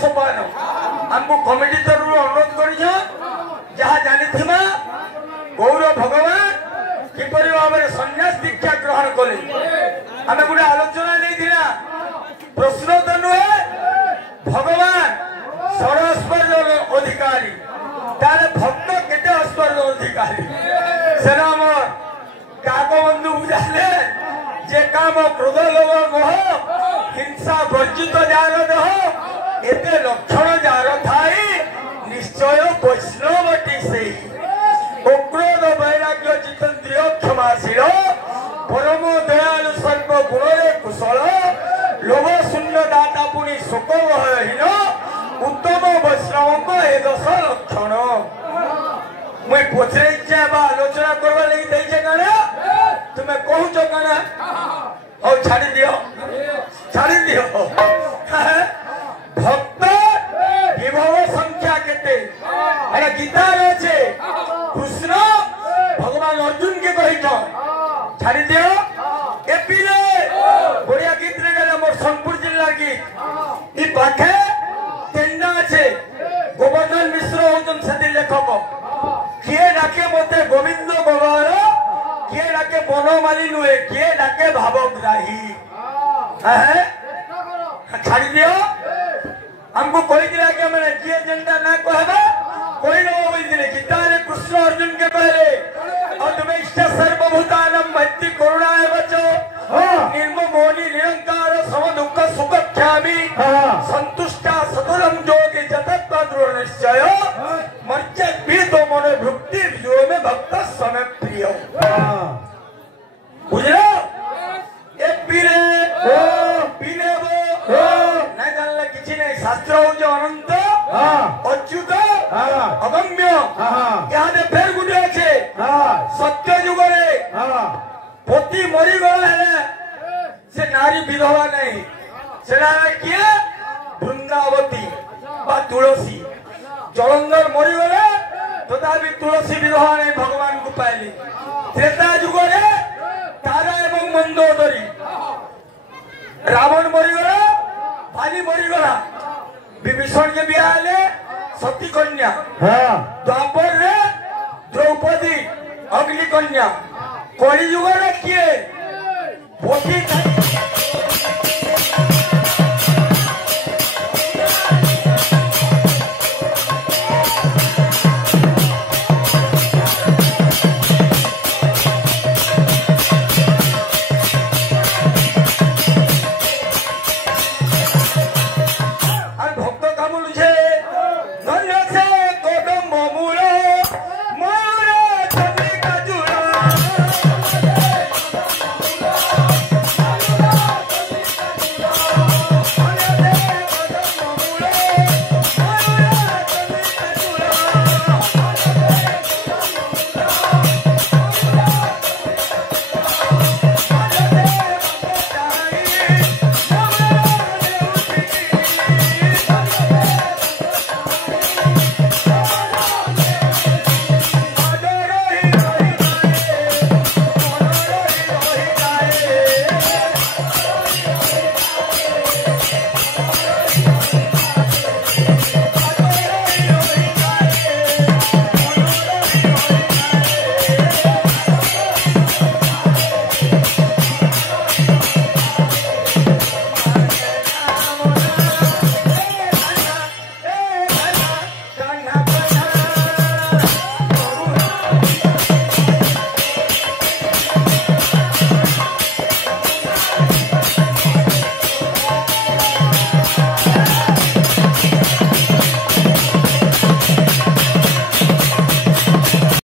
सोपान हमको कमिटी तरफ अनुरोध कर जहाँ जानी गौर भगवान किपर भाव में सन्यास दीक्षा ग्रहण कले आम गोटे आलोचना नहीं प्रश्न तो नुहे भगवान षड़स्पर्श अधिकारी तार भक्त केते स्पर्श अधिकारी से काकबंधु बुझाले जे काम क्रोध लोभ मोह हिंसा वर्जित जार देह एते लक्षण जार थाई निश्चय वैष्णवटी से अक्रोध वैराग्य जितेन्द्रिय क्षमाशील परम दयालु सर्व गुण कुशल लोभ शून्य दाता पुणी शोक भयहीन उत्तम वैष्णव को ए 10 लक्षण मुई पचरे इच्छा आलोचना करवा लगी देइछे काना तुम्हें कहूच काना और छाड़ी दियो भक्त विभव संख्या केते अरे गीता रे कृष्ण भगवान अर्जुन के कहिछ छाड़ी दियो एपिले बढ़िया गीत रे गला मोर सोनपुर जिल्ला गीत ई पाखे तेंडा আছে गोवर्धन मिश्र होतन सदी लेखक किए डाके मते गोविंद गोवार किए डाके बनमाली नुए किए डाके भावग्राही छाड़ी दियो हमको कोई दिला के मैंने किए जनता ना कहबा कोई न बोल दिले गीता रे कृष्ण अर्जुन के पहले और तुम्हें इष्ट सर्वभूतानां मैत्री करुणाय वचो निर्ममोनि निरंकार सम दुख सुख ख्यामि संतुष्टा सतरम जोगी जतत्व दृढ़ निश्चय मर्त्य पीड़ित मन भक्ति जो में भक्त समय प्रिय बुझलो एक पीरे वो ना जानले किछि नहीं शास्त्र हो जो अनंत अच्युत अगम्य यादे फेर गुडी আছে सत्य युग रे पति मरी गला है से नारी विधवा नहीं सेना किए वृंदावती बा तुलसी जलंधर मरी गले तथापि तुलसी विधवा नहीं भगवान को पाइली त्रेता युग रे तारा एवं मंदोदरी रावण मरी गला भाली मरी गला विभीषण के बियाले सती कन्या द्वापर रे द्रौपदी अग्नि कन्या कलि युग रे किए पोथी